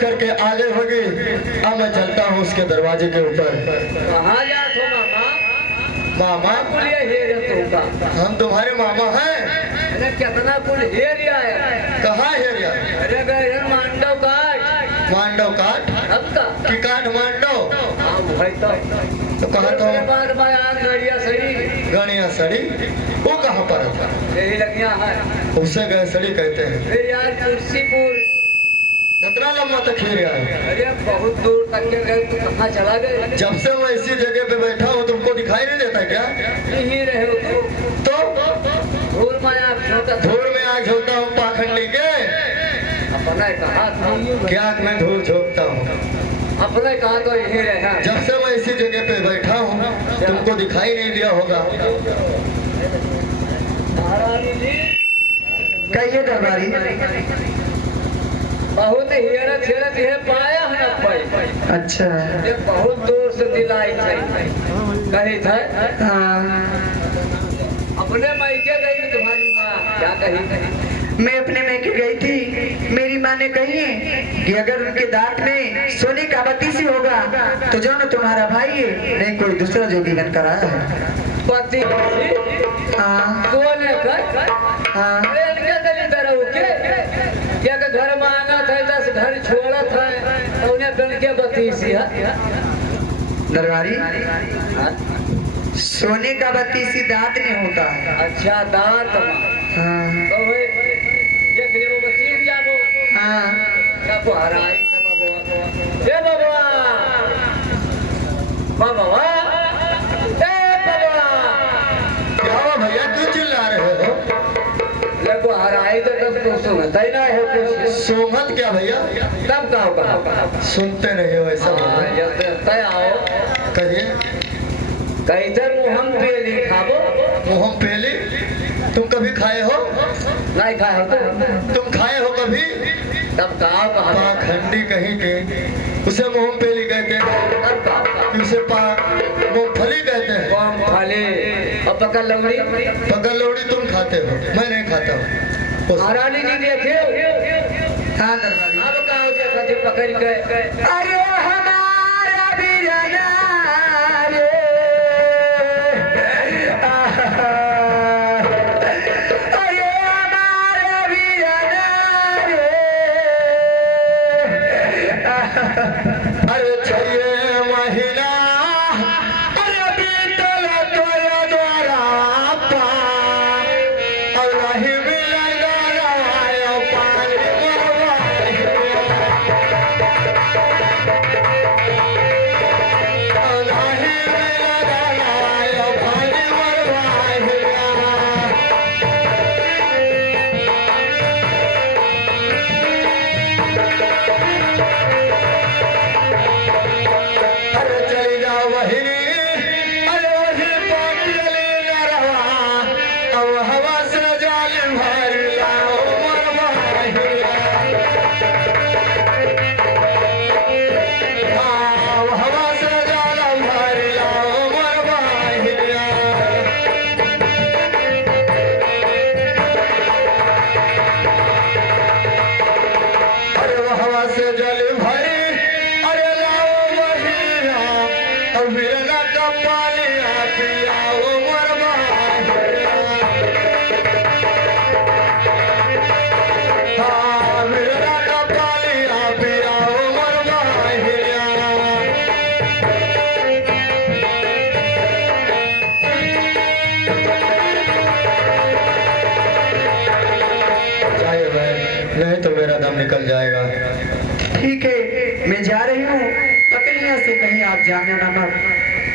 करके आगे होगी। अब मैं चलता हूँ उसके दरवाजे के ऊपर। कहाँ जात हो मामा? मामा बोलिए हेर तुमका। हम तुम्हारे मामा हैं। अरे कितना कुल हेरिया है? कहाँ हेरिया? अरे गए मांडव काट। मांडव काट? अब का? कि काठ मांडव? हाँ भाई तो कहा तो बाद बयान गड़िया सड़ी। गणिया सड़ी वो कहाँ पर था? यही लगिया है। उसे गए सड़ी कहते हैं। फिर यार तुलसीपुर कितना लंबा तक खेल है? अरे बहुत दूर तक के गए तो कहाँ चला गए? जब से मैं इसी जगह पे बैठा हूँ तुमको दिखाई नहीं देता क्या? यही रहे हो तो धूल माया धूल में आग झोंकता हूँ पाखंडी के। अपने कहा क्या मैं धूल झोंकता हूँ? अपने कहा तो यही रहे। जब से मैं इसी जगह पे बैठा हूँ तुमको दिखाई नहीं दिया होगा। कहिए दरबारी। बहुत हेरत हेरत है पाया है भाई। अच्छा ये बहुत दूर से दिलाई थी कही था। हाँ अपने मायके गई तुम्हारी माँ क्या कही? मैं अपने मैके गई थी। मेरी माँ ने कही है कि अगर उनके दांत में सोने का बत्तीसी होगा तो जो न तुम्हारा भाई है नहीं कोई दूसरा जोगी बनकर आया है। पति हाँ सोने का हाँ क्या के घर में आना था 10 घर छोड़ा था उन्हें बन के बत्तीसी है। दरबारी सोने का बत्तीसी दांत में होता है। अच्छा दांत हाँ तो देख ले वो बत्तीस जाबो। हाँ क्या को हराई ए बाबा बाबा ए बाबा क्या हुआ भैया क्यों चिल्ला रहे हो? देखो हराई तो तब तो सुनता ही ना है कुछ। सोमत क्या भैया? तब कहा सुनते नहीं हो ऐसा बोलो। तय आओ कहिए। कैसे मुहम पे लिखाबो? मुहम पेली तुम कभी खाए हो? नहीं खाए हो तुम खाए हो कभी? तब कहा पाखंडी कहीं के उसे मुहम पेली कहते हैं। तब कहा उसे मूंगफली कहते हैं। मूंगफली और पका लौड़ी। पका लौड़ी तुम खाते हो मैं नहीं खाता हूँ। महारानी जी देखे हाँ दरबारी। अब कहा देखा पकड़ के अरे हमारा बिरना रे अरे हमारा बिरना रे अरे चाहिए महीना अरे बीतल तोरा द्वारा और रही मिलन रवायो पानी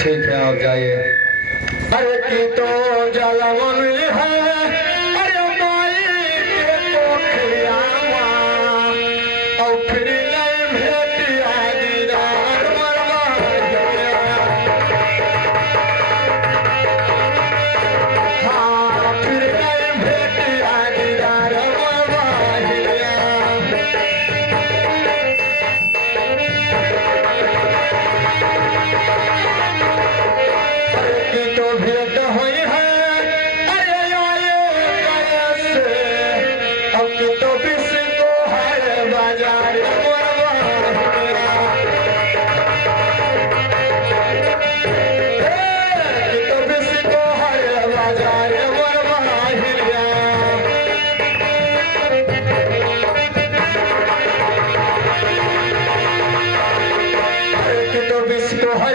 ठीक है आप जाइए। अरे की तो जलवन है, अरे माई के पोखरियावा, और फिर नहीं भेटिया दीदार मरवाहिया। हाँ फिर नहीं भेटिया दीदार मरवाहिया। की तो भेंट हुई है, अरे आए कैसे, अब की तो बिस को है बाजार मरवाहिया। की तो बिस को है बाजार मरवाहिया। की तो बिस को है,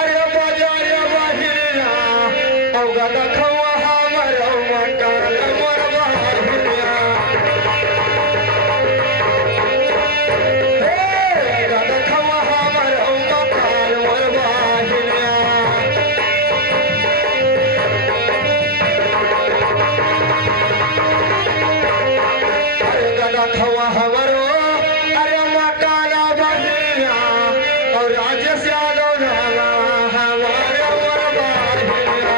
अरे बाजार मरवाहिया। औ गदा खवा हमर मकान मरवाहिया। गदा खवा हमर मकान मरवाहिया। अरे गदा खवा हमरो, अरे मकान बहिया। और राज्य से यादव नामा हमारे मरवाहिया।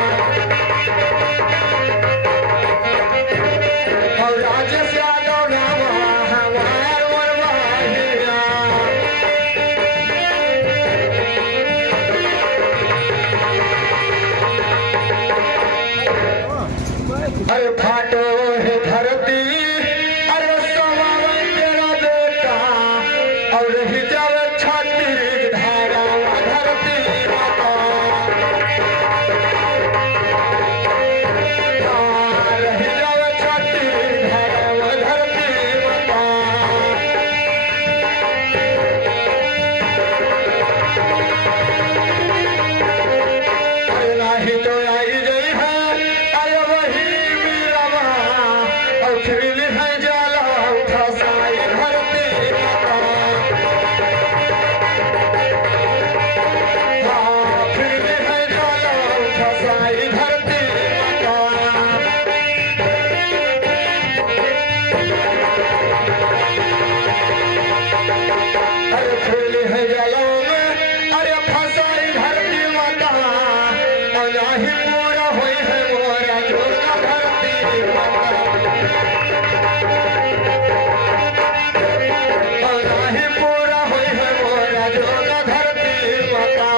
और राज्य से यादव नामा हमारे मरवाहिया। अरे फाटो है धरती, अरे समावन तेरा बेटा। और ही जावे छाती धारा धरती माता। हाँ, रही जावे छाती धारा धरती माता। अरे नाही तो आई गई है, अरे वही मीरामा। और फिर है जाला उठा साई धरती माता। हाँ फिर है जाला उठा साई धरती माता। अरे फूल है जलों में, अरे फसाई धरती माता। और नाही पूरा हुई है मोरा झोला धरती माता। और नाही पूरा हुई है मोरा झोला धरती माता।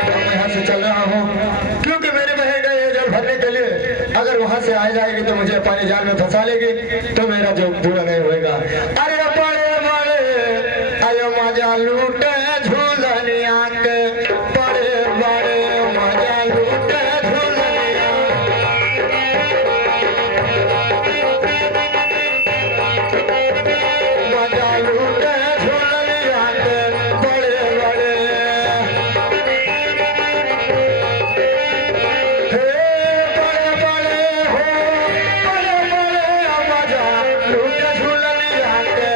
अब मैं यहाँ से चल रहा हूँ, क्योंकि मेरी बहन गई है जल भरने के लिए। अगर वहां से आ जाएगी तो मुझे पानी जाल में फंसा लेगी, तो मेरा जो पूरा नहीं होएगा। अरे बड़े बड़े अरे मजा लूटे झूलनिया के, बड़े बड़े मजा लूटे झूलनिया। मजा लूटे झूलनिया के, बड़े बड़े। हे बड़े बड़े हो, बड़े बड़े मजा लूटे झूलनिया के।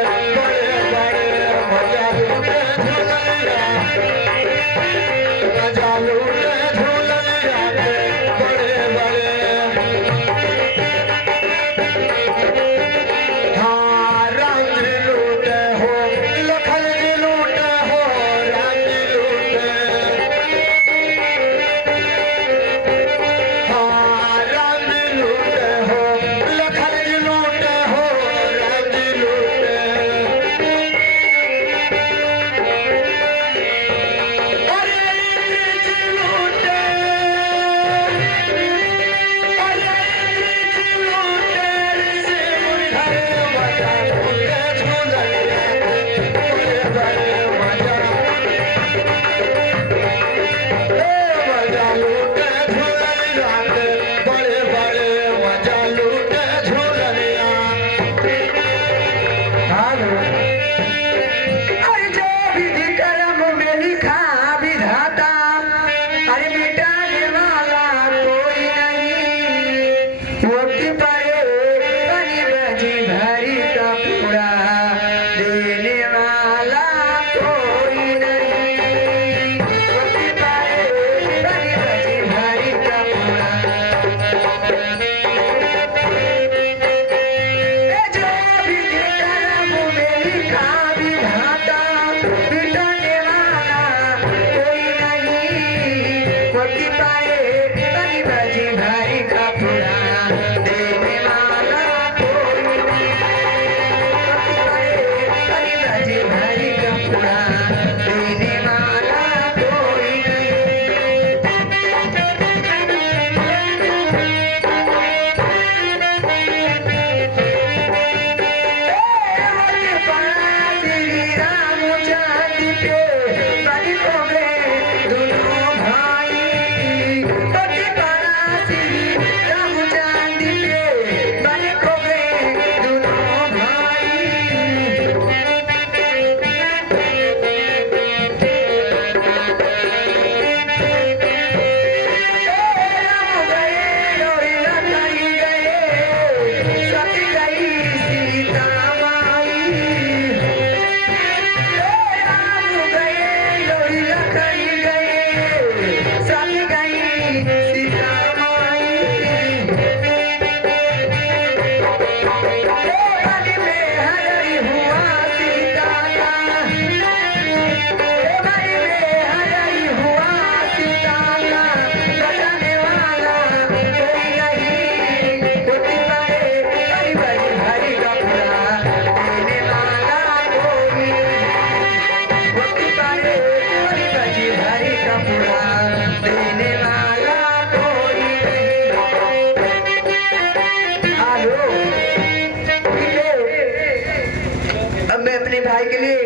मैं अपने भाई के लिए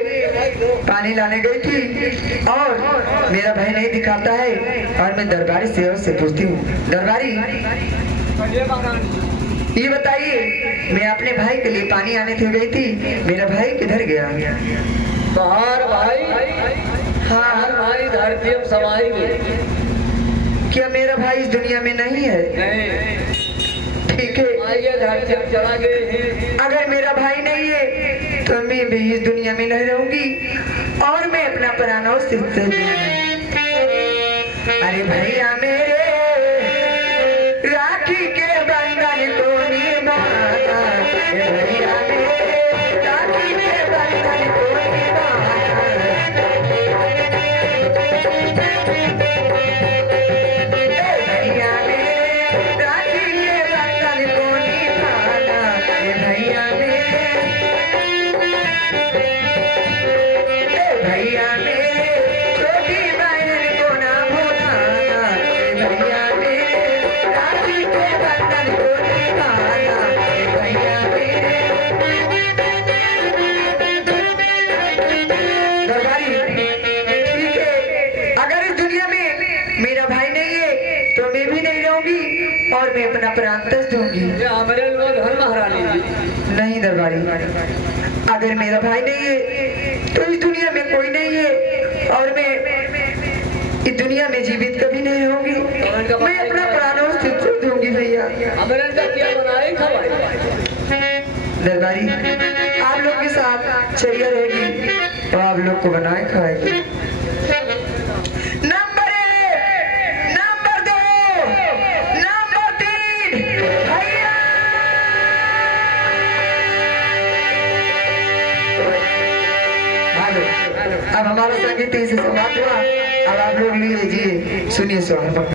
पानी लाने गई थी और मेरा भाई नहीं दिखाता है और मैं दरबारी सेवक से पूछती हूँ, दरबारी ये बताइए मैं अपने भाई के लिए पानी आने के गई थी, मेरा भाई किधर गया? बाहर भाई, हाँ हर भाई धरती में समाई गई। क्या मेरा भाई इस दुनिया में नहीं है? नहीं, ठीक है, आइए धरती में चला गए हैं। अगर मेरा भाई नहीं है तो मैं भी इस दुनिया में नहीं रहूंगी और मैं अपना प्राणों से अरे भैया मेरे राखी के बंधन को निभाना, भैया मेरे राखी के बंधन को निभाना, भैया मेरे राखी के बंधन को निभाना, भैया मेरे भैया मेरे छोटी बहन को ना भुलाना, भैया मेरे राखी के बंधन को निभाना, भैया मेरे दरबारी ठीक है, अगर इस दुनिया में मेरा भाई नहीं है तो मैं भी नहीं रहूंगी और मैं अपना प्राण तज दूंगी। ये हमारे लोग घर महारानी जी। नहीं दरबारी, अगर मेरा भाई नहीं है तो इस दुनिया में कोई नहीं है और मैं इस दुनिया में जीवित कभी नहीं रहूंगी, मैं अपना प्राणों से छोड़ दूंगी भैया। हमारे का क्या बनाए खवाई? दरबारी आप लोग के साथ चरिया रहेगी और आप लोग को बनाए खाएगी। नंबर 1, नंबर 2, नंबर 3 भैया। हेलो, अब हमारा संगीत इसी से समाप्त हुआ। अब आप लोग लीजिए सुनिए स्वागत।